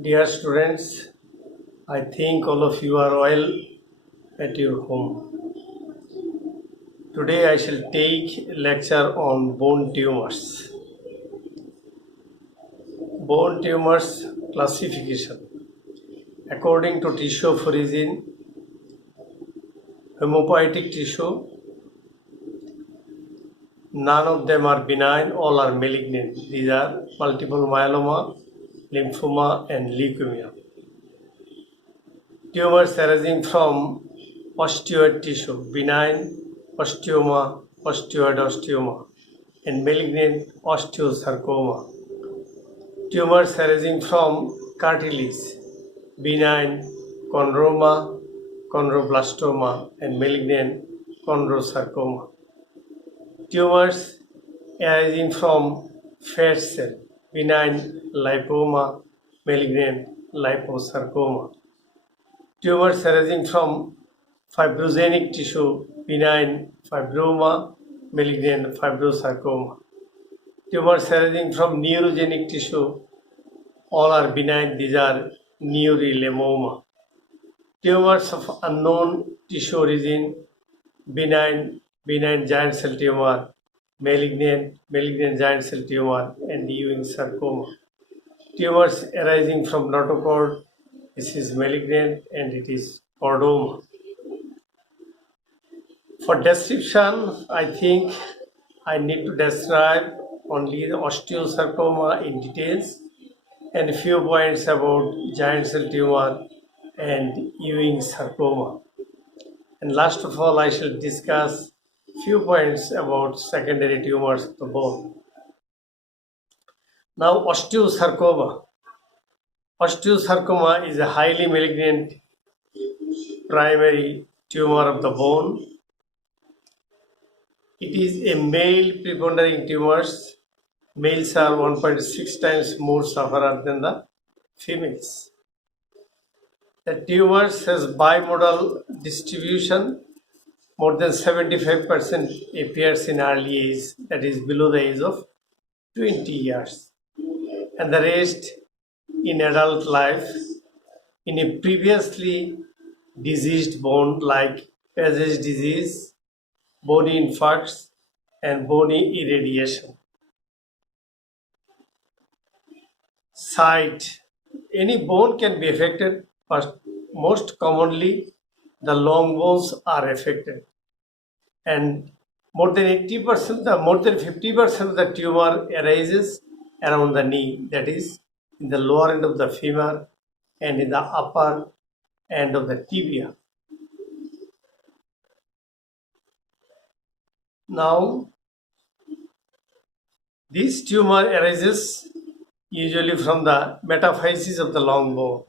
Dear students, I think all of you are well at your home. Today I shall take a lecture on bone tumors. Bone tumors classification. According to tissue of origin, hemopoietic tissue, none of them are benign, all are malignant. These are multiple myeloma, lymphoma and leukemia. Tumors arising from osteoid tissue, benign osteoma, osteoid osteoma, and malignant osteosarcoma. Tumors arising from cartilage, benign chondroma, chondroblastoma, and malignant chondrosarcoma. Tumors arising from fat cell, benign lipoma, malignant liposarcoma. Tumors arising from fibrogenic tissue, benign fibroma, malignant fibrosarcoma. Tumors arising from neurogenic tissue, all are benign, these are neurilemoma. Tumors of unknown tissue origin, benign giant cell tumor, malignant giant cell tumor, and Ewing sarcoma. Tumors arising from notochord, this is malignant and it is chordoma. For description, I think I need to describe only the osteosarcoma in details and a few points about giant cell tumor and Ewing sarcoma. And last of all, I shall discuss few points about secondary tumors of the bone. Now, osteosarcoma. Osteosarcoma is a highly malignant primary tumor of the bone. It is a male preponderating tumors. Males are 1.6 times more sufferer than the females. The tumors has bimodal distribution. More than 75% appears in early age, that is below the age of 20 years. And the rest in adult life in a previously diseased bone like Paget's disease, bony infarcts, and bony irradiation. Site. Any bone can be affected, but most commonly the long bones are affected. And more than 80%, more than 50% of the tumor arises around the knee, that is in the lower end of the femur and in the upper end of the tibia. Now, this tumor arises usually from the metaphysis of the long bone.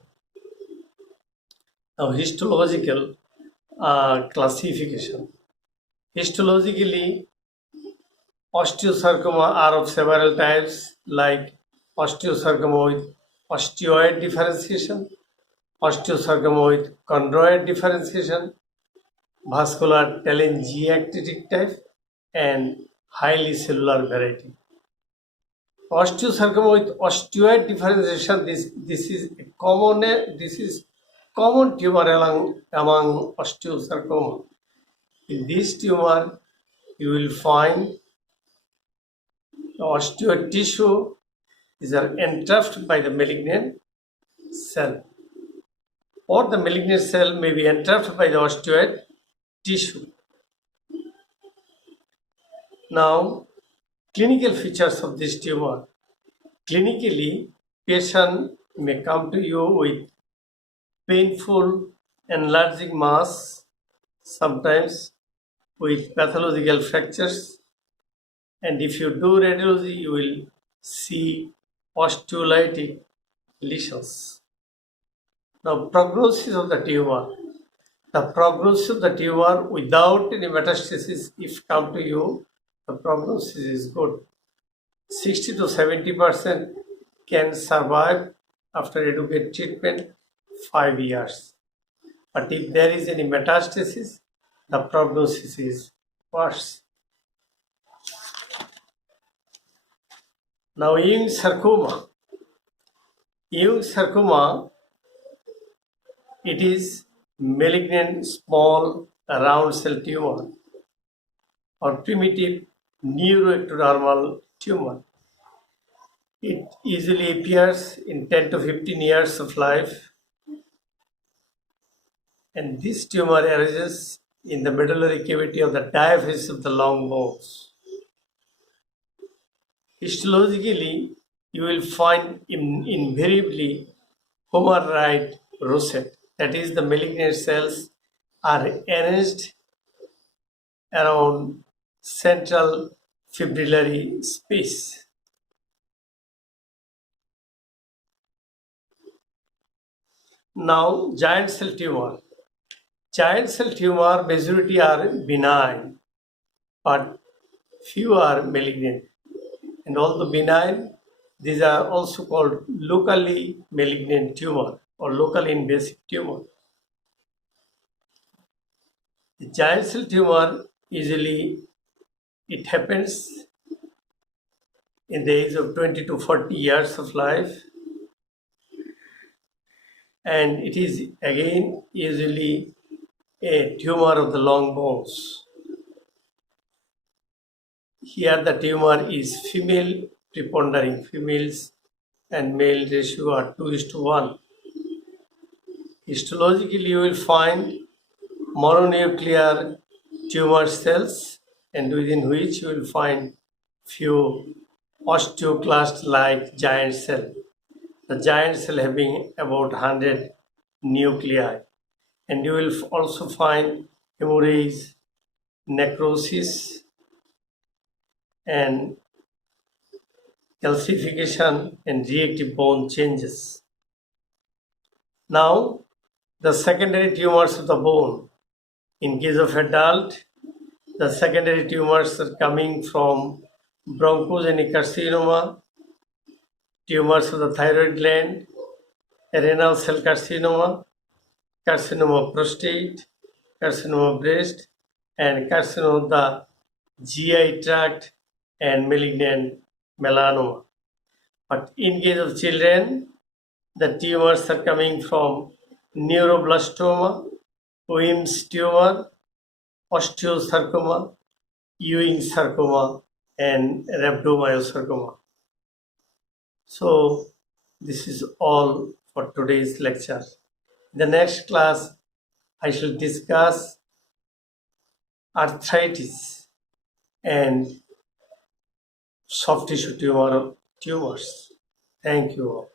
Now, histological classification. Histologically, osteosarcoma are of several types like osteosarcoma with osteoid differentiation, osteosarcoma with chondroid differentiation, vascular telangiectatic type, and highly cellular variety. Osteosarcoma with osteoid differentiation, this is common tumor among osteosarcoma. In this tumor, you will find the osteoid tissue is entrapped by the malignant cell, or the malignant cell may be entrapped by the osteoid tissue. Now, clinical features of this tumor. Clinically, patient may come to you with painful enlarging mass, sometimes with pathological fractures, and if you do radiology, you will see osteolytic lesions. Now, prognosis of the tumor. The prognosis of the tumor without any metastasis, if come to you, the prognosis is good. 60 to 70% can survive after adequate treatment 5 years. But if there is any metastasis, the prognosis is worse. Now, Ewing sarcoma. Ewing sarcoma, it is malignant small round cell tumor or primitive neuroectodermal tumor. It usually appears in 10 to 15 years of life, and this tumor arises in the medullary cavity of the diaphysis of the long bones. Histologically, you will find invariably Homer-right rosette, that is, the malignant cells are arranged around central fibrillary space. Now, giant cell tumor. Giant cell tumor majority are benign, but few are malignant. And although benign, these are also called locally malignant tumor or locally invasive tumor. The giant cell tumor usually it happens in the age of 20 to 40 years of life, and it is again usually a tumor of the long bones. Here the tumor is female prepondering, females and male ratio are 2:1. Histologically, you will find mononuclear tumor cells, and within which you will find few osteoclast-like giant cell. The giant cell having about 100 nuclei, and you will also find hemorrhage, necrosis, and calcification and reactive bone changes. Now, the secondary tumors of the bone. In case of adult, the secondary tumors are coming from bronchogenic carcinoma, tumors of the thyroid gland, renal cell carcinoma, carcinoma of prostate, carcinoma of breast, and carcinoma of the GI tract and malignant melanoma. But in case of children, the tumors are coming from neuroblastoma, Wilms tumor, osteosarcoma, Ewing sarcoma, and rhabdomyosarcoma. So, this is all for today's lecture. In the next class, I shall discuss arthritis and soft tissue tumors. Thank you all.